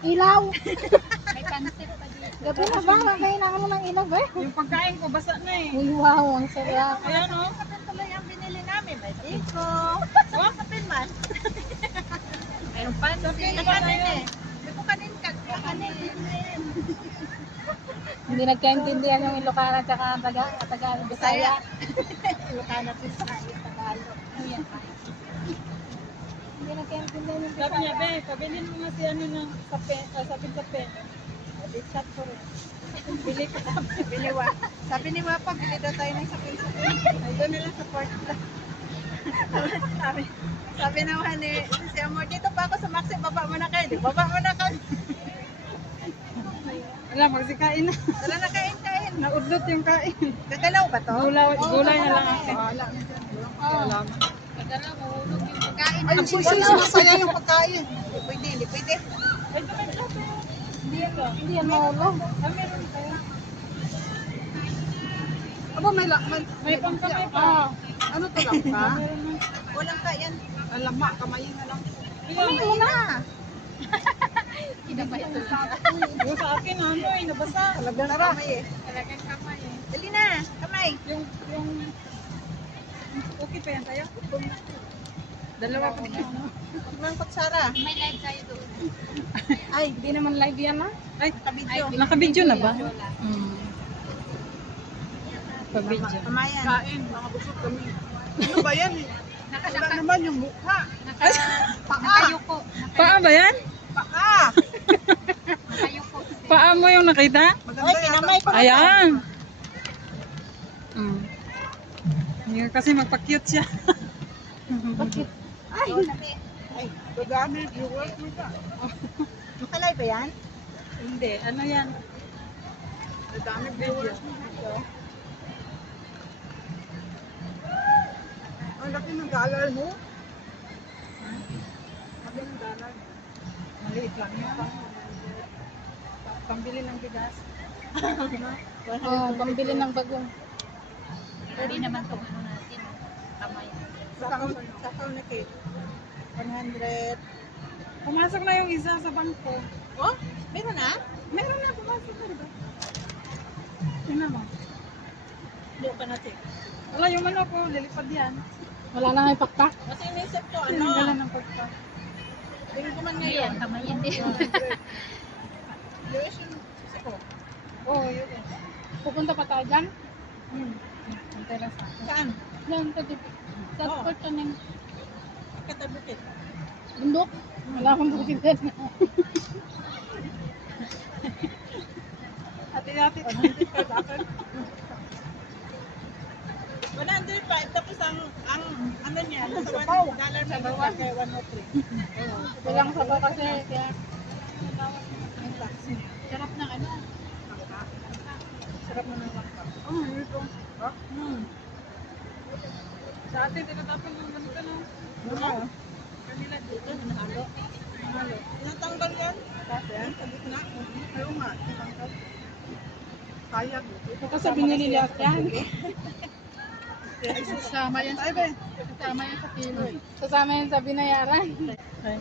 Ilaw. May pansit pa dito. Gabi na ba? Kailangan mo ng ilaw ba? Yung pagkain ko basa na eh. Uy, wow, ang sarap. Ayan o. Sapin tuloy ang binili namin. May tiko. Sapin man. Mayroong pansit. Kanin eh. May po kanin ka. Kanin din. Hindi nagkaintindihan yung Ilocana at Tagalog. Bisaya. Ilocana, Bisaya, Tagalog. Ayan pa. Hindi nagkaintindihan yung Sabi niya, be, pabilin mo nga si ano ng sapin-sapin. Sabi, chat ko rin. Bili ka. Bili wa. Sabi ni Wapa, bili daw tayo ng sapin-sapin. Ay, doon nila support. Sabi naman ni si Amor, dito pa ako sa Maxi, baba mo na kayo. Di, baba mo na kayo. Wala, magsikain na. Tara na kain. Naudlot yung kain. Gagalaw ba to? Gulay na lang ako. Wala. Wala. Gagalaw, mahulog yung pagkain. Ay, masaya yung pagkain. Hindi pwede. Ay, ito may plato. Hindi yan mahulog. Ah, meron kayo. Aba, May pangkamay pa. Ano to lang ka? Meron na. Walang kain. Alam ma, kamayin na lang. Ilan? Una. Yung sa akin, ano eh, nabasa. Talagang kamay eh. Talagang kamay eh. Dali na, kamay. Yung, okay pa yan tayo? Dalawa pa din. Huwag ng kutsara. May live tayo doon. Ay, di naman live yan ha? Ay, Nakabidyo. nakabidyo na ba? Pabidyo. Kamayan. Kain, mga busog kami. Ano ba yan? Wala naman yung mukha. Nakayuko. Paa ba yan? Paa! Nakayuko. Paa mo yung nakita? Oy, kinamay ko. Ayan. Yung kasi magpa-cute siya. Ay, Ay, dadami, viewers mo ka. nakalay ba yan? Hindi, ano yan? Dadami, viewers mo ka. Ang laki ng dalar mo. Laki ng dalar. Maliit lang yan. Pambili ng bigas. Oh, pambili ng bagong. Hindi naman itong ano natin. Kamay. Sakaw na cake. 100. Pumasok na yung isa sa bangko. Oh, meron na? Meron na, pumasok na, diba? Tingnan mo. Hindi pa natin. Wala yung ano ko, lilipad yan. Wala na nga ipakpak. Kasi inisip ko, Tinanggalan ano? ng pagka. Hindi ko man Hindi ngayon. yan, kamay hindi. Lewis yung sisi ko. Oo, yun. Pupunta pa tayo dyan? Antay lang sa akin. Saan? Yan, pwede. Sa Oo. court ka ng Katabukit. bundok. Wala akong bukid din. Hati-hati. 105 tapos ang ano niya, nasa $1 sa bawah kay 103. Walang sabaw kasi. Kaya, Ang taxi. sarap ng ano. Sarap na ng bangka. Ito. Sa atin, tinatapon yung ganito no. Ano? Kanila Dito, nahalo. Nahalo. Tinatanggal yan? Yan, sa gitna. Ayaw nga. Sayang. Ito kasi binili lahat yan. Ay, Sasama yan sa kilo. Sasama yan sa binayaran. Okay.